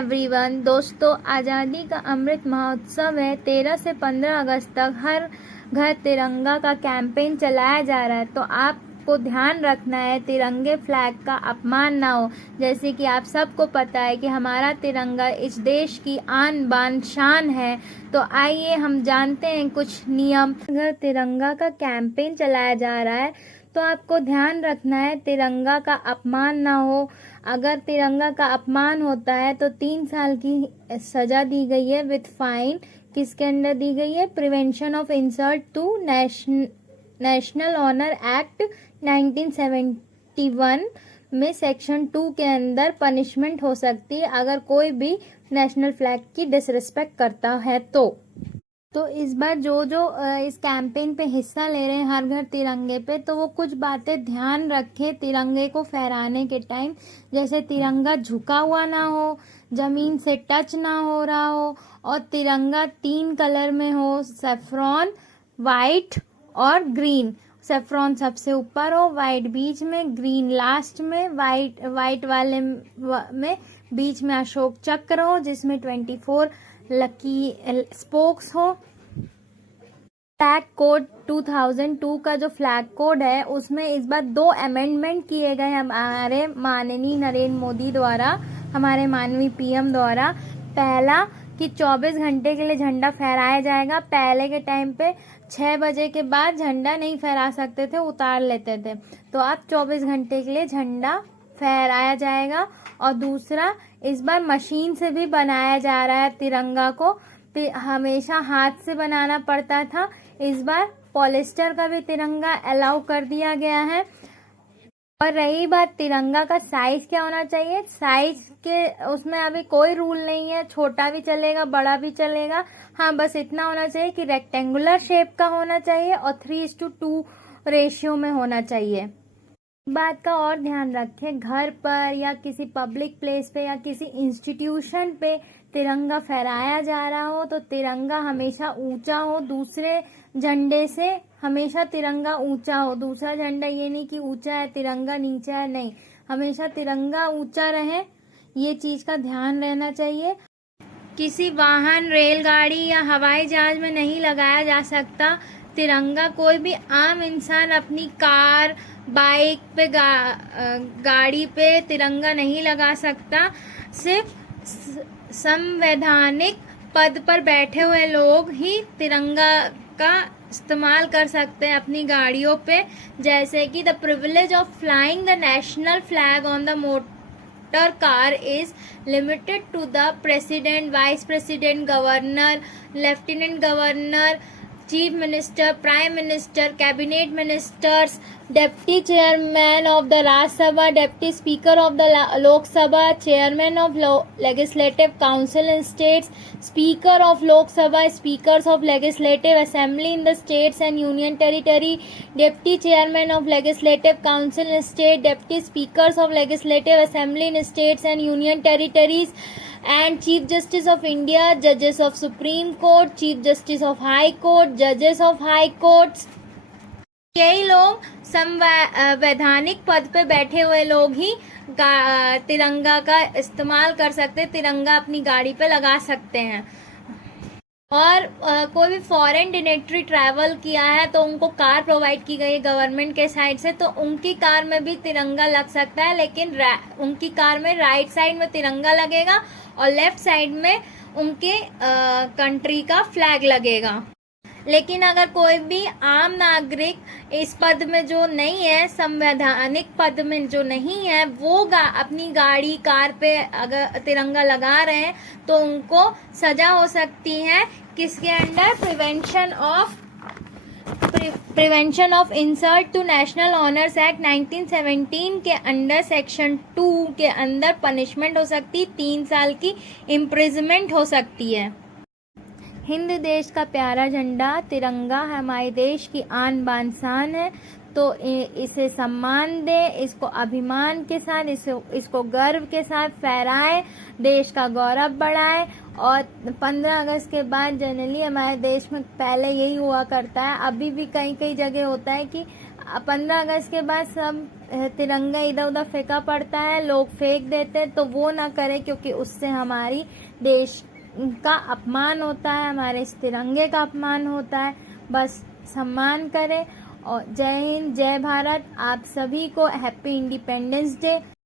Everyone. दोस्तों, आज़ादी का अमृत महोत्सव है। 13 से 15 अगस्त तक हर घर तिरंगा का कैंपेन चलाया जा रहा है। तो आपको ध्यान रखना है तिरंगे फ्लैग का अपमान ना हो। जैसे कि आप सबको पता है कि हमारा तिरंगा इस देश की आन बान शान है। तो आइए हम जानते हैं कुछ नियम। अगर तिरंगा का कैंपेन चलाया जा रहा है तो आपको ध्यान रखना है तिरंगा का अपमान ना हो। अगर तिरंगा का अपमान होता है तो 3 साल की सजा दी गई है विथ फाइन। किसके अंदर दी गई है? Prevention of insult to national honour act 1971 में सेक्शन 2 के अंदर पनिशमेंट हो सकती है अगर कोई भी नेशनल फ्लैग की डिसरिस्पेक्ट करता है। तो इस बार जो इस कैंपेन पे हिस्सा ले रहे हैं हर घर तिरंगे पे, तो वो कुछ बातें ध्यान रखें तिरंगे को फहराने के टाइम। जैसे तिरंगा झुका हुआ ना हो, जमीन से टच ना हो रहा हो, और तिरंगा 3 कलर में हो, सैफ्रॉन, वाइट और ग्रीन। सैफ्रॉन सबसे ऊपर हो, वाइट बीच में, ग्रीन लास्ट में। वाइट वाले में बीच में अशोक चक्र हो जिसमें 24 लकी स्पोक्स हो। फ्लैग कोड 2002 का जो फ्लैग कोड है उसमें इस बार 2 अमेंडमेंट किए गए हमारे माननीय नरेंद्र मोदी द्वारा, हमारे माननीय पीएम द्वारा। पहला कि 24 घंटे के लिए झंडा फहराया जाएगा। पहले के टाइम पे 6 बजे के बाद झंडा नहीं फहरा सकते थे, उतार लेते थे। तो अब 24 घंटे के लिए झंडा फहराया जाएगा। और दूसरा, इस बार मशीन से भी बनाया जा रहा है तिरंगा को। हमेशा हाथ से बनाना पड़ता था, इस बार पॉलिस्टर का भी तिरंगा अलाउ कर दिया गया है। और रही बात तिरंगा का साइज क्या होना चाहिए, साइज के उसमें अभी कोई रूल नहीं है। छोटा भी चलेगा, बड़ा भी चलेगा। हाँ, बस इतना होना चाहिए कि रेक्टेंगुलर शेप का होना चाहिए और 3:2 रेशियो में होना चाहिए। बात का और ध्यान रखें, घर पर या किसी पब्लिक प्लेस पे या किसी इंस्टीट्यूशन पे तिरंगा फहराया जा रहा हो तो तिरंगा हमेशा ऊंचा हो। दूसरे झंडे से हमेशा तिरंगा ऊंचा हो। दूसरा झंडा ये नहीं कि ऊंचा है तिरंगा नीचा है, नहीं, हमेशा तिरंगा ऊंचा रहे। ये चीज का ध्यान रहना चाहिए। किसी वाहन, रेलगाड़ी या हवाई जहाज में नहीं लगाया जा सकता तिरंगा। कोई भी आम इंसान अपनी कार, बाइक पे, गाड़ी पे तिरंगा नहीं लगा सकता। सिर्फ संवैधानिक पद पर बैठे हुए लोग ही तिरंगा का इस्तेमाल कर सकते हैं अपनी गाड़ियों पे। जैसे कि the privilege of flying the national flag on the motor car is limited to the president, vice president, governor, lieutenant governor, chief minister, prime minister, cabinet ministers, deputy chairman of the Rajya Sabha, deputy speaker of the Lok Sabha, chairman of legislative council in states, speaker of Lok Sabha, speakers of legislative assembly in the states and union territory, deputy chairman of legislative council in state, deputy speakers of legislative assembly in states and union territories, and Chief Justice of India, Judges of Supreme Court, Chief Justice of High Court, Judges of High Courts। यही लोग संवैधानिक पद पे बैठे हुए लोग ही तिरंगा का इस्तेमाल कर सकते, तिरंगा अपनी गाड़ी पे लगा सकते हैं। और कोई भी फॉरेन डिनेटरी ट्रैवल किया है तो उनको कार प्रोवाइड की गई है गवर्नमेंट के साइड से, तो उनकी कार में भी तिरंगा लग सकता है। लेकिन उनकी कार में राइट साइड में तिरंगा लगेगा और लेफ्ट साइड में उनके कंट्री का फ्लैग लगेगा। लेकिन अगर कोई भी आम नागरिक इस पद में जो नहीं है, संवैधानिक पद में जो नहीं है, वो अपनी गाड़ी, कार पे अगर तिरंगा लगा रहे हैं तो उनको सजा हो सकती है। किसके under? Prevention of insult to national honours act 1917 के अंडर सेक्शन 2 के अंदर पनिशमेंट हो सकती, 3 साल की इम्प्रिजमेंट हो सकती है। हिंद देश का प्यारा झंडा तिरंगा हमारे देश की आन बान शान है। तो इसे सम्मान दें, इसको अभिमान के साथ, इसको गर्व के साथ फहराएं, देश का गौरव बढ़ाएं। और 15 अगस्त के बाद जनरली हमारे देश में पहले यही हुआ करता है, अभी भी कई कई जगह होता है कि 15 अगस्त के बाद सब तिरंगा इधर उधर फेंका पड़ता है, लोग फेंक देते, तो वो ना करें, क्योंकि उससे हमारी देश का अपमान होता है, हमारे इस तिरंगे का अपमान होता है। बस सम्मान करें। और जय हिंद, जय भारत। आप सभी को हैप्पी इंडिपेंडेंस डे।